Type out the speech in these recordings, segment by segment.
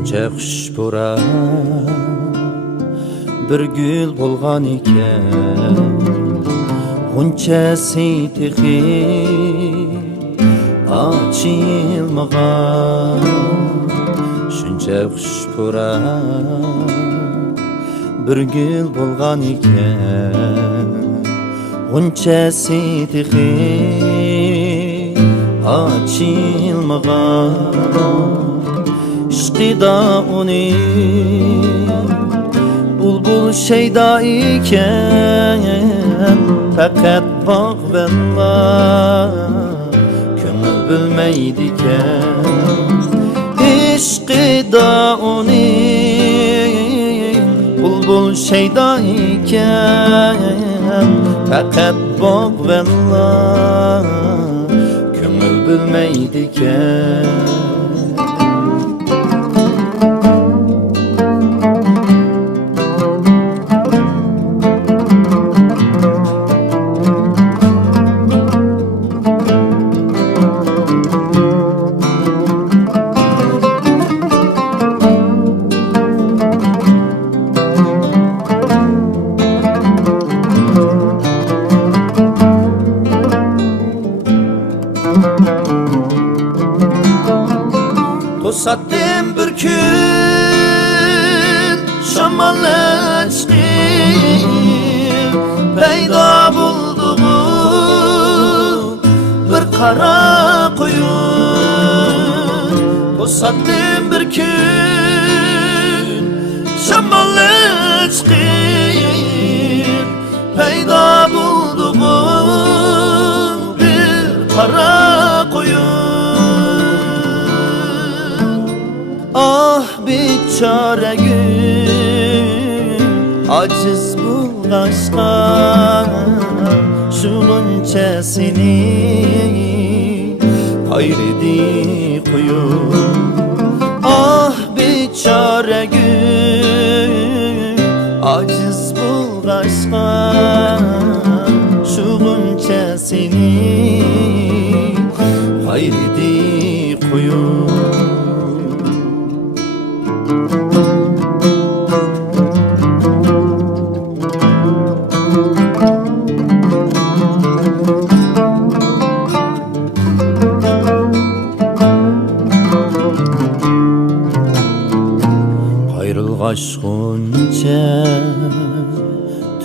Şunca xushbora bir gül bolgan eken, g'unchasi tehi açılmagan. Şunca xushbora bir gül bolgan eken, g'unchasi tehi açılmagan. İşqida onu bulbul şeyda iken, fakat bağ benla kömül bilmeydiken. İşqida onu bulbul şeyda iken, fakat bağ benla kömül bilmeydiken. Tosattım bir gün şamanla çıkıp, peyda bulduğum bir kara koyun. Tosattım bir gün şamanla çıkıp, peyda bulduğum bir kara koyun. Ah biçare gün, aciz bulgaçqa şununçasini hayredi koyun. Ah biçare gün, aciz bulgaçqa şununçasini hayredi koyun. Ayrılgaç gonca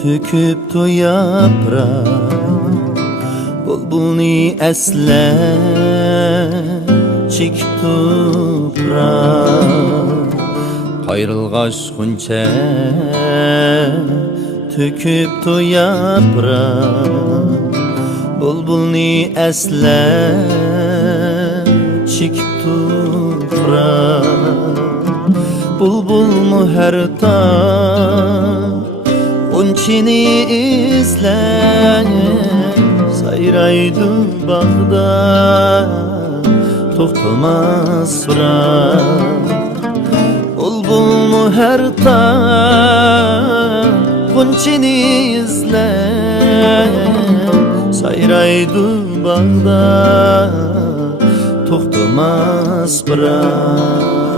tüküptü yaprak, bulbulni esle çik toprak. Ayrılgaç gonca tüküptü yaprak, bulbulni esle çik toprak. Bulbul mu her tam Gonçini izler, sayraydı bağda toxtamaz surat. Bulbul mu her tam Gonçini izler, sayraydı bağda toxtamaz surat.